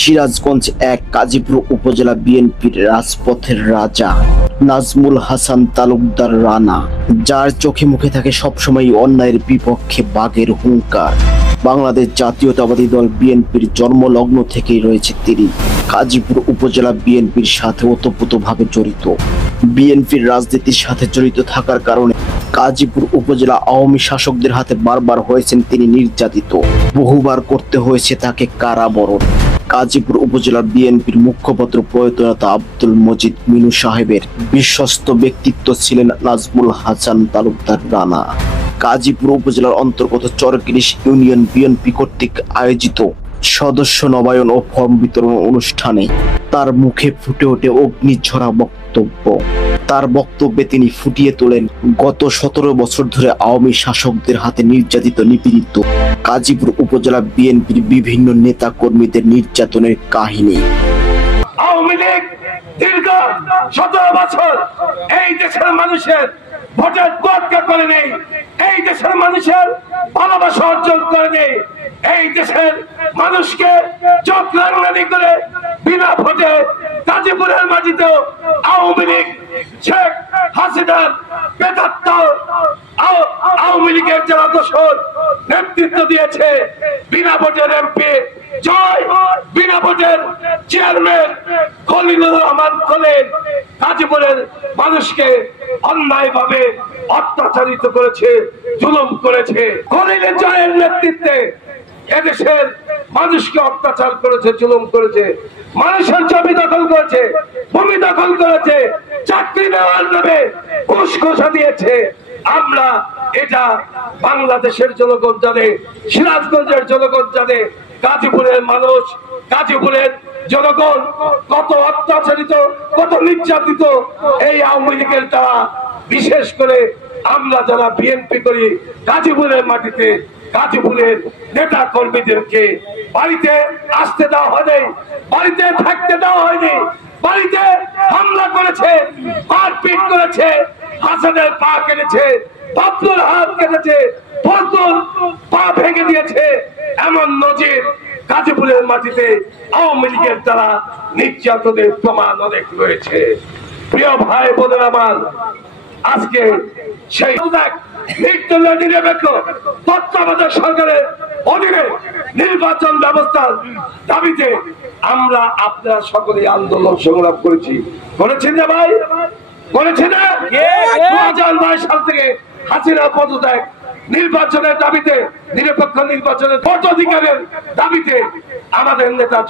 সিরাজগঞ্জ এক কাজীপুর উপজেলা বিএনপির রাজপথের রাজা নাজমুল হাসান তালুকদার রানা, যার চোখে মুখে থাকে সবসময় অন্যায়ের বিপক্ষে বাঘের হুঙ্কার। বাংলাদেশ জাতীয়তাবাদী দল বিএনপির জন্মলগ্ন থেকেই রয়েছে তিনি কাজীপুর উপজেলা বিএনপির সাথে ওতপ্রোতভাবে জড়িত। বিএনপির রাজনীতির সাথে জড়িত থাকার কারণে কাজীপুর উপজেলা আওয়ামী শাসকদের হাতে বারবার হয়েছেন তিনি নির্যাতিত, বহুবার করতে হয়েছে তাকে কারাবরণ। কাজীপুর উপজেলা বিএনপির মুখপাত্র প্রয়াত নেতা আব্দুল মজিদ মিনু সাহেবের বিশ্বস্ত ব্যক্তিত্ব ছিলেন নাজমুল হাসান তালুকদার রানা। কাজীপুর উপজেলার অন্তর্গত চরকিরিশ ইউনিয়ন বিএনপি কর্তৃক আয়োজিত সদস্য নবায়ন ও ফর্ম বিতরণ অনুষ্ঠানে তার মুখে ফুটে ওঠে অগ্নিঝরা বক্তব্য। তার বক্তব্যে তিনি ফুটিয়ে তোলেন গত 17 বছর ধরে আওয়ামী শাসকদের হাতে নির্যাতিত নিপীড়িত কাজীপুর উপজেলা বিএনপির বিভিন্ন নেতা কর্মীদের নির্যাতনের কাহিনী। আওয়ামী লীগ দীর্ঘ 17 বছর এই দেশের মানুষের ভোটের তোয়াক্কা করে নেই, এই দেশের মানুষের ভালোবাসা অর্জন করে নেই, এই দেশের মানুষকে চোখ রাঙানি করে বিনা ভোটে গাজীপুরের মাটিতেও আওয়ামী লীগ শেখ হাসিনার প্রেতাত্ম আওয়ামী লীগের যারা দোসর নেতৃত্ব দিয়েছে, বিনা ভোটের এমপি জয়, বিনা ভোটের চেয়ারম্যান খলিলুর রহমান খলিল গাজীপুরের মানুষকে অন্যায় ভাবে অত্যাচারিত করেছে, জুলুম করেছে। খলিলের জয়ের নেতৃত্বে এদেশের মানুষকে অত্যাচার করেছে, জুলুম করেছে, মানুষের জমি দখল করেছে, ভূমি দখল করেছে, চাকরি দেওয়ার নামে ঘুষ দিয়েছে। আমরা এটা বাংলাদেশের জনগণ জানে, সিরাজগঞ্জের জনগণ জানে, গাজীপুরের মানুষ, গাজীপুরের জনগণ কত অত্যাচারিত, কত নির্যাতিত এই আওয়ামী লীগের দ্বারা। বিশেষ করে আমরা যারা বিএনপি করি গাজীপুরের মাটিতে, গাজীপুরের নেতা কর্মীদেরকে বাড়িতে আসতে দেওয়া হয়নি, বাড়িতে থাকতে দেওয়া হয়নি, বাড়িতে হামলা করেছে, মারপিট করেছে, হাসানের পা কেটেছে, বাবলুর হাত কেটেছে, ফজলুর পা ভেঙে দিয়েছে। এমন নজির গাজীপুরের মাটিতে আওয়ামী লীগের দ্বারা নির্যাতনের প্রমাণ অনেক রয়েছে। প্রিয় ভাই বোনেরা আমার, আজকে সেই নিরপেক্ষ তত্ত্বাবধায়ক সরকারের অধীনে নির্বাচন ব্যবস্থার দাবিতে আমরা আপনারা সকলে আন্দোলন সংগ্রাম করেছেন না ভাই, করেছেন না? 2022 সাল থেকে হাসিনা পদত্যাগ, নির্বাচনের দাবিতে, নিরপেক্ষ নির্বাচনের ভোট অধিকারের দাবিতে আমাদের নেতা